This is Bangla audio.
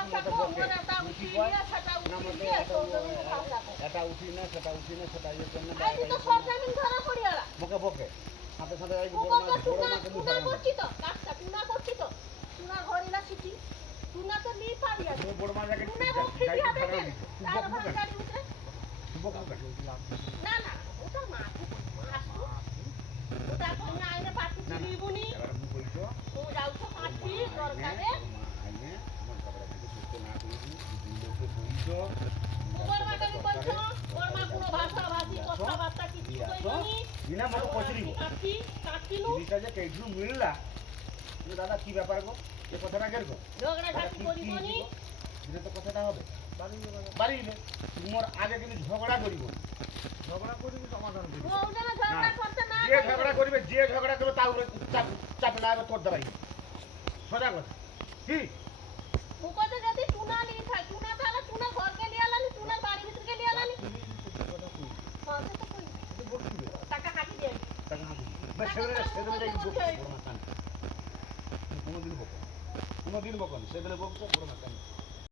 ভাষা কো মোর এটা উঠি নিয়ে সেটা উঠি নিয়ে সরজমিন ভাষা কো এটা উঠি না সেটা উঠি না সেটা এর জন্য আই তো সরজমিন ধরা পড়িয়ালা বকে বকে সাথে সাথে এই বড় মা টুনা করছি তো কাজটা টুনা করছি তো টুনা ঘরিলা শিখি টুনা তো নি পারিয়া তুমি বড় মা জায়গা টুনা উঠি দিয়া দেবে তার ভাষা গাড়ি উঠে না না ওটা মাঠে আসু ওটা কোন আইনে পাঠি দিবনি এবার আমি কইছো ও যাওছো পাঠি দরকারে আইনে আমার কবরা থেকে সুস্থ না কইছি দিলকে কইছো বড় মা তুমি কইছো বড় মা কোনো ভাষা ভাষী কথাবার্তা কিছু কইনি বিনা মত কইছিলি কাটি কাটিনু জিনিসটা যে কেইটু মিললা তুমি দাদা কি ব্যাপার গো এই কথাটা কেন গো ঝগড়া ঝাঁটি করিবনি এটা তো কথাটা হবে বাড়িলে তোমার আগে কিন্তু ঝগড়া করিব ঝগড়া করিবি সমাধান করিবি ওটা না ঝগড়া করতে না যে ঝগড়া করিবে যে ঝগড়া করবে তার উপরে চাপ না তোর দেবাই সোজা কথা কি মুকতে যদি টুনা নি খায় টুনা তাহলে টুনা ঘরকে নিয়ে আলানি টুনা বাড়ি ভিতরকে নিয়ে আলানি হ্যাঁ তো কই টাকা কাটি দেই টাকা না দিই সেদিন যাই বড় মাথান কোনদিন বকো সেদিন বকো বড় মাথান